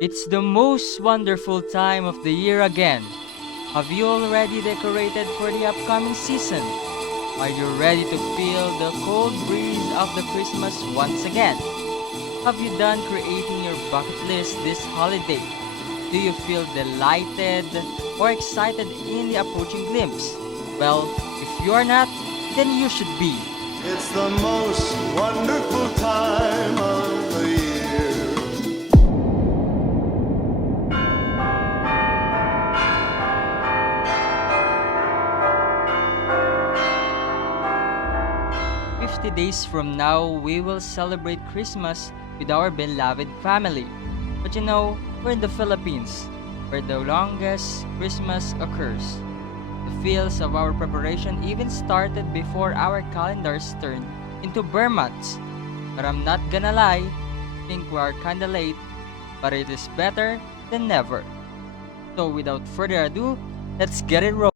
It's the most wonderful time of the year again. Have you already decorated for the upcoming season? Are you ready to feel the cold breeze of the Christmas once again? Have you done creating your bucket list this holiday? Do you feel delighted or excited in the approaching glimpse? Well, if you are not, then you should be. It's the most wonderful time of the year. 50 days from now, we will celebrate Christmas with our beloved family. But we're in the Philippines, where the longest Christmas occurs. The feels of our preparation even started before our calendars turned into bare months. But I'm not gonna lie, I think we are kinda late, but it is better than never. So without further ado, let's get it rolling.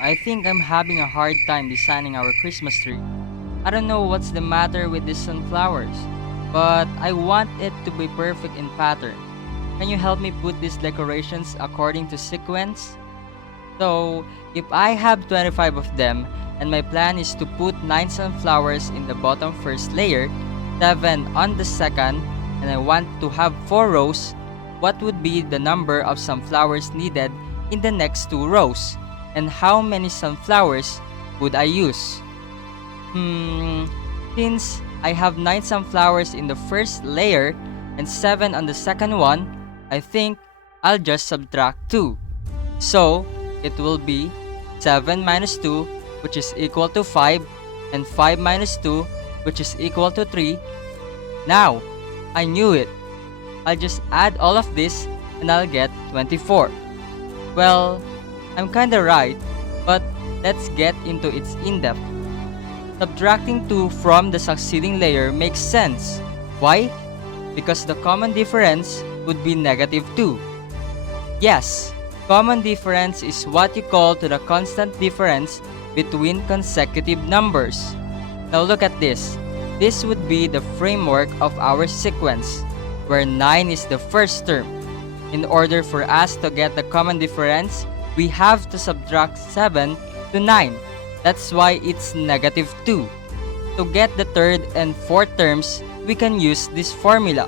I think I'm having a hard time designing our Christmas tree. I don't know what's the matter with these sunflowers, but I want it to be perfect in pattern. Can you help me put these decorations according to sequence? So, if I have 25 of them, and my plan is to put 9 sunflowers in the bottom first layer, 7 on the second, and I want to have 4 rows, what would be the number of sunflowers needed in the next 2 rows? And how many sunflowers would I use? Since I have 9 sunflowers in the first layer and 7 on the second one, I think I'll just subtract 2. So, it will be 7 minus 2, which is equal to 5, and 5 minus 2, which is equal to 3. Now, I knew it. I'll just add all of this and I'll get 24. Well, I'm kinda right, but let's get into its in-depth. Subtracting 2 from the succeeding layer makes sense. Why? Because the common difference would be negative 2. Yes, common difference is what you call to the constant difference between consecutive numbers. Now look at this. This would be the framework of our sequence, where 9 is the first term. In order for us to get the common difference, we have to subtract 7 to 9. That's why it's negative 2. To get the third and fourth terms, we can use this formula,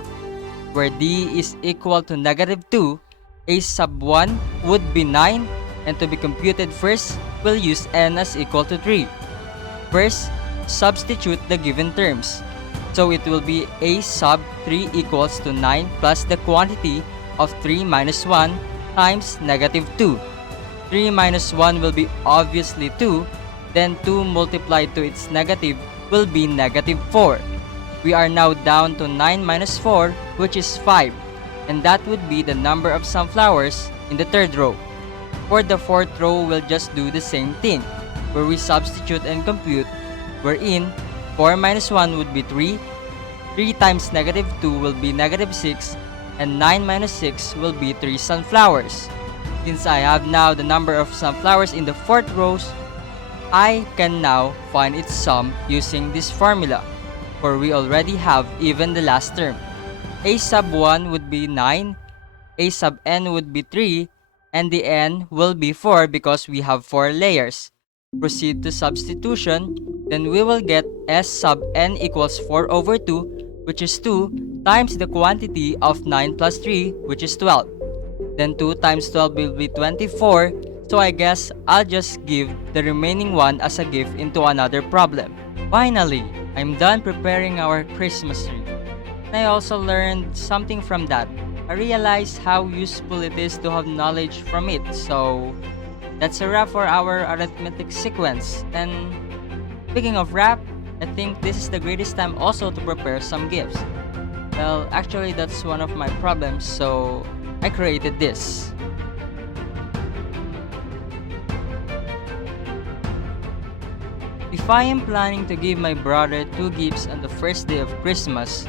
where D is equal to negative 2, A sub 1 would be 9, and to be computed first, we'll use N as equal to 3. First, substitute the given terms. So it will be A sub 3 equals to 9 plus the quantity of 3 minus 1 times negative 2. 3 minus 1 will be obviously 2, then 2 multiplied to its negative will be negative 4. We are now down to 9 minus 4, which is 5, and that would be the number of sunflowers in the third row. For the fourth row, we'll just do the same thing, where we substitute and compute, wherein 4 minus 1 would be 3, 3 times negative 2 will be negative 6, and 9 minus 6 will be 3 sunflowers. Since I have now the number of sunflowers in the fourth rows, I can now find its sum using this formula, for we already have even the last term. A sub 1 would be 9, A sub n would be 3, and the n will be 4 because we have 4 layers. Proceed to substitution, then we will get S sub n equals 4 over 2, which is 2, times the quantity of 9 plus 3, which is 12. Then 2 times 12 will be 24, so I guess I'll just give the remaining one as a gift into another problem. Finally, I'm done preparing our Christmas tree. And I also learned something from that. I realized how useful it is to have knowledge from it. So, that's a wrap for our arithmetic sequence. And speaking of wrap, I think this is the greatest time also to prepare some gifts. Well, actually that's one of my problems, so I created this. If I am planning to give my brother 2 gifts on the first day of Christmas,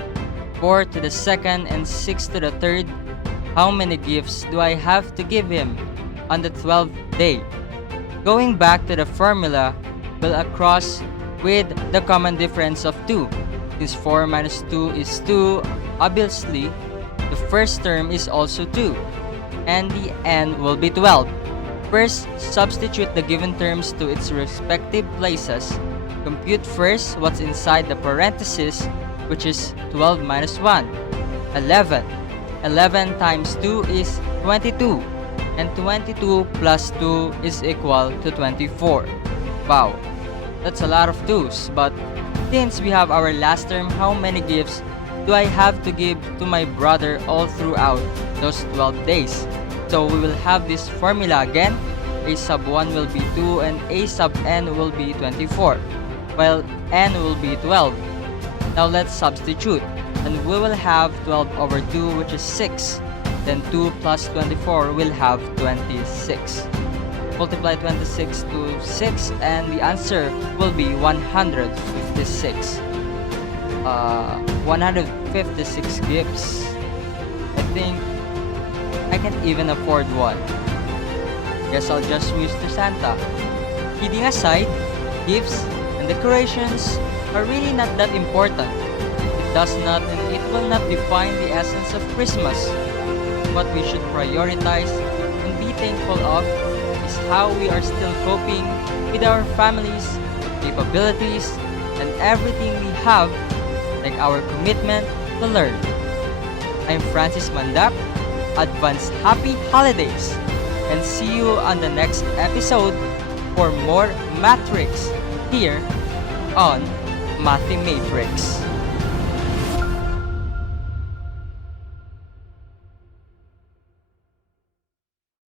4 to the second and 6 to the third, how many gifts do I have to give him on the 12th day? Going back to the formula, we'll cross with the common difference of 2. Since 4 minus 2 is 2, obviously, the first term is also 2, and the n will be 12. First, substitute the given terms to its respective places. Compute first what's inside the parenthesis, which is 12 minus 1, 11. 11 times 2 is 22, and 22 plus 2 is equal to 24. Wow, that's a lot of 2's, but since we have our last term, how many gifts do I have to give to my brother all throughout those 12 days? So we will have this formula again. A sub 1 will be 2 and a sub n will be 24, while n will be 12. Now let's substitute, and we will have 12 over 2, which is 6. Then 2 plus 24 will have 26. Multiply 26 to 6 and the answer will be 156. 156 gifts. I think I can't even afford one. Guess I'll just wish to Santa. Kidding aside, gifts and decorations are really not that important. It does not and it will not define the essence of Christmas. What we should prioritize and be thankful of is how we are still coping with our families, capabilities, and everything we have, like our commitment to learn. I'm Francis Mandap. Advance happy holidays, and see you on the next episode for more Matrix here on Mathematrix.